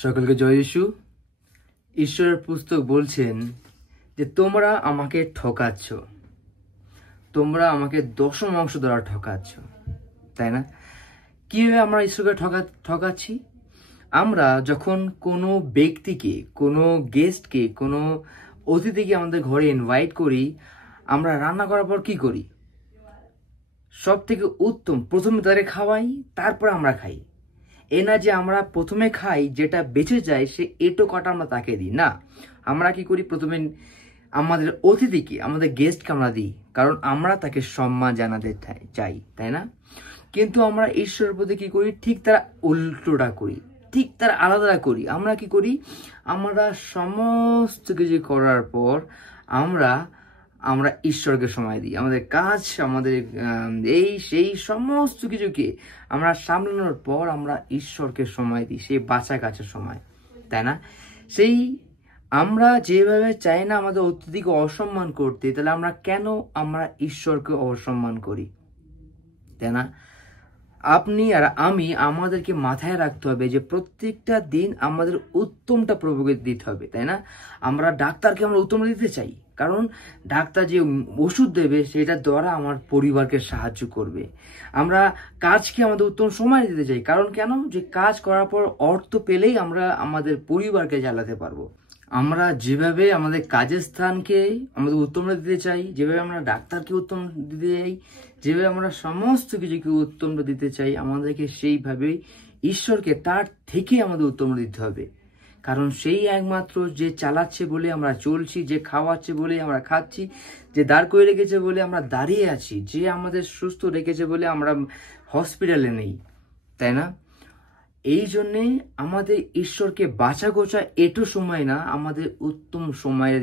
সকলকে জয় যিশু। ঈশ্বরের পুস্তক বলছেন যে তোমরা আমাকে ঠকাচ্ছ, তোমরা আমাকে দশম অংশ দ্বারা ঠকাচ্ছ, তাই না? কিভাবে আমরা ঈশ্বরকে ঠকাচ্ছি? আমরা যখন কোনো ব্যক্তিকে, কোনো গেস্টকে, কোনো অতিথিকে আমাদের ঘরে ইনভাইট করি, আমরা রান্না করার পর কি করি? সব থেকে উত্তম প্রথমে তাদের খাওয়াই, তারপর আমরা খাই। এ না যে আমরা প্রথমে খাই, যেটা বেঁচে যায় সে এটো কটা আমরা তাকে দিই না। আমরা কি করি? প্রথমে আমাদের অতিথিকে, আমাদের গেস্টকে আমরা দিই, কারণ আমরা তাকে সম্মান জানাতে চাই, তাই না? কিন্তু আমরা ঈশ্বরের প্রতি কি করি? ঠিক তার উল্টোটা করি, ঠিক তার আলাদা করি। আমরা কি করি? আমরা সমস্ত কিছু করার পর আমরা ঈশ্বরকে সময় দিই। আমাদের কাজ, আমাদের এই সেই সমস্ত কিছুকে আমরা সামলানোর পর আমরা ঈশ্বরকে সময় দিই, সেই বাঁচা কাছের সময়, তাই না? সেই আমরা যেভাবে চাই না আমাদের অতিথিকে অসম্মান করতে, তাহলে আমরা ঈশ্বরকে অসম্মান করি, তাই না? আপনি আর আমি আমাদেরকে মাথায় রাখতে হবে যে প্রত্যেকটা দিন আমাদের উত্তমটা প্রভুকে দিতে হবে, তাই না? আমরা ডাক্তারকে উত্তমটা দিতে চাই, কারণ ডাক্তার যে ওষুধ দেবে সেটার দ্বারা আমার পরিবারকে সাহায্য করবে। আমরা কাজকে আমাদের উত্তম সময় দিতে চাই, কারণ কেন? যে কাজ করার পর অর্থ পেলেই আমরা আমাদের পরিবারকে চালাতে পারবো। আমরা যেভাবে আমাদের কাজের স্থানকে আমাদের উত্তমটা দিতে চাই, যেভাবে আমরা ডাক্তারকে উত্তম দিতে চাই, যেভাবে আমরা সমস্ত কিছুকে উত্তমটা দিতে চাই, আমাদেরকে সেইভাবেই ঈশ্বরকে তার থেকে আমাদের উত্তমটা দিতে হবে। কারণ সেই একমাত্র যে চালাচ্ছে বলে আমরা চলছি, যে খাওয়াচ্ছে বলে আমরা খাচ্ছি, যে দাঁড় করে রেখেছে বলে আমরা দাঁড়িয়ে আছি, যে আমাদের সুস্থ রেখেছে বলে আমরা হসপিটালে নেই, তাই না? এই জন্যে আমাদের ঈশ্বরকে বাঁচা গোছা এটু সময় না, আমাদের উত্তম সময়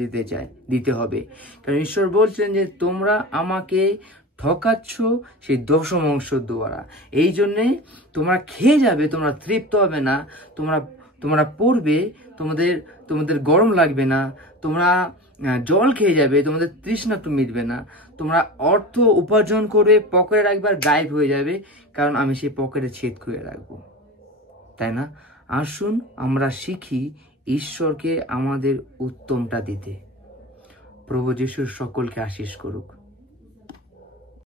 দিতে হবে। কারণ ঈশ্বর বলছেন যে তোমরা আমাকে ঠকাচ্ছ সেই দশম অংশ দ্বারা। এই জন্যে তোমরা খেয়ে যাবে, তোমরা তৃপ্ত হবে না, তোমরা পড়বে, তোমাদের গরম লাগবে না, তোমরা জল খেয়ে যাবে, তোমাদের তৃষ্ণা একটু মিটবে না, তোমরা অর্থ উপার্জন করে পকেটে রাখবে আর গায়েব হয়ে যাবে, কারণ আমি সেই পকেটে ছেদ করে রাখবো, তাই না? আসুন আমরা শিখি ঈশ্বরকে আমাদের উত্তমটা দিতে। প্রভু যিশু সকলকে আশীষ করুক।